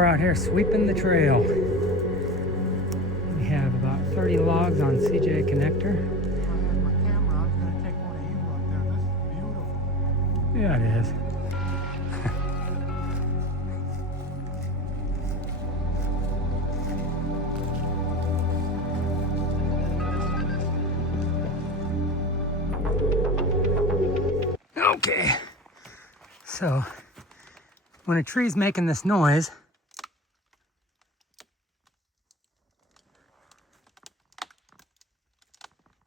we're out here sweeping the trail. We have about 30 logs on CJ connector. My camera, I was going to take one of you up there. This is beautiful. Yeah, it is. Okay, so when a tree's making this noise,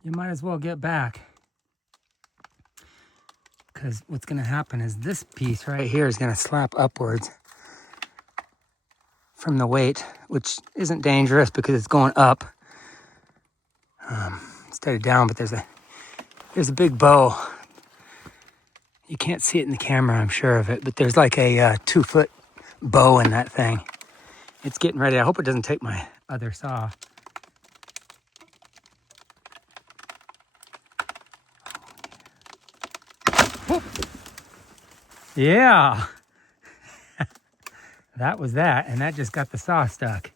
you might as well get back, because what's going to happen is this piece right here is going to slap upwards from the weight, which isn't dangerous because it's going up instead of down, but there's a big bow. You can't see it in the camera, I'm sure of it, but there's like a 2-foot bow in that thing. It's getting ready. I hope it doesn't take my other saw. Whoop. Yeah. That was that, and that just got the saw stuck.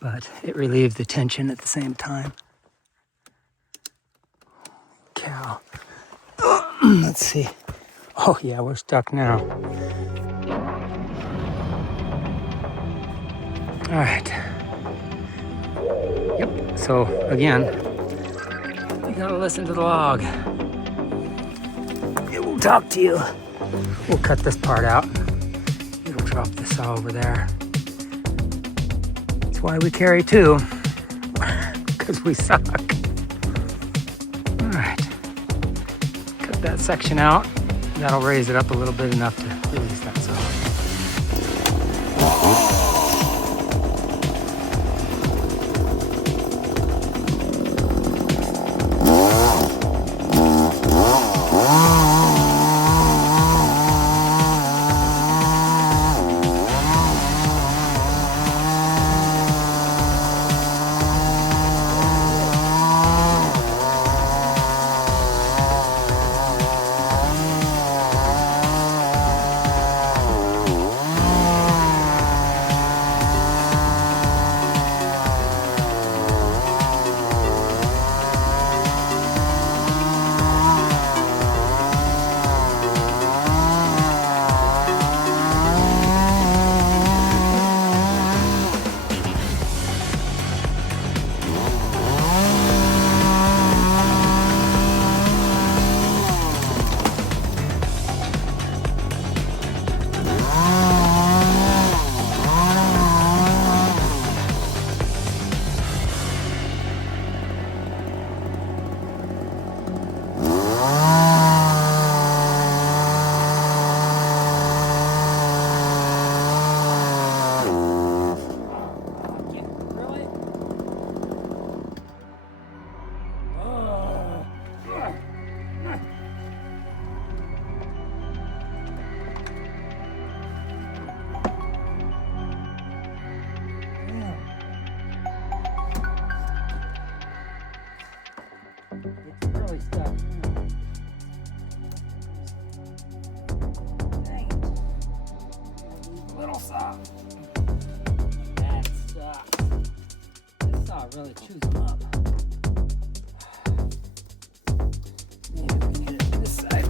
But it relieved the tension at the same time. Cow. Let's see. Oh yeah, we're stuck now. All right. Yep, so again, you gotta listen to the log. It will talk to you. We'll cut this part out. It'll drop the saw over there. That's why we carry two, because we suck. All right. Cut that section out. That'll raise it up a little bit enough to release that saw. It's really stuck. Dang it. Little saw. That sucks. This saw really chews them up. Maybe we can get it to this side.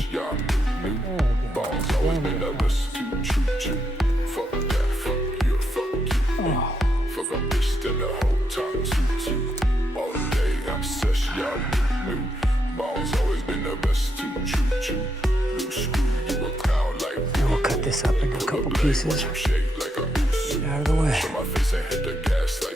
fresh, y'all new. Balls always been the best to choo-choo. Fuck that, fuck you, fuck you. Fuck a bitch, then the whole time too. All day I'm sesh, y'all new. Balls always been the best to choo-choo. New screw, you a clown like And we'll cut this up into a couple pieces. shake like a goose. Get out of the way. Show my face and hit the gas like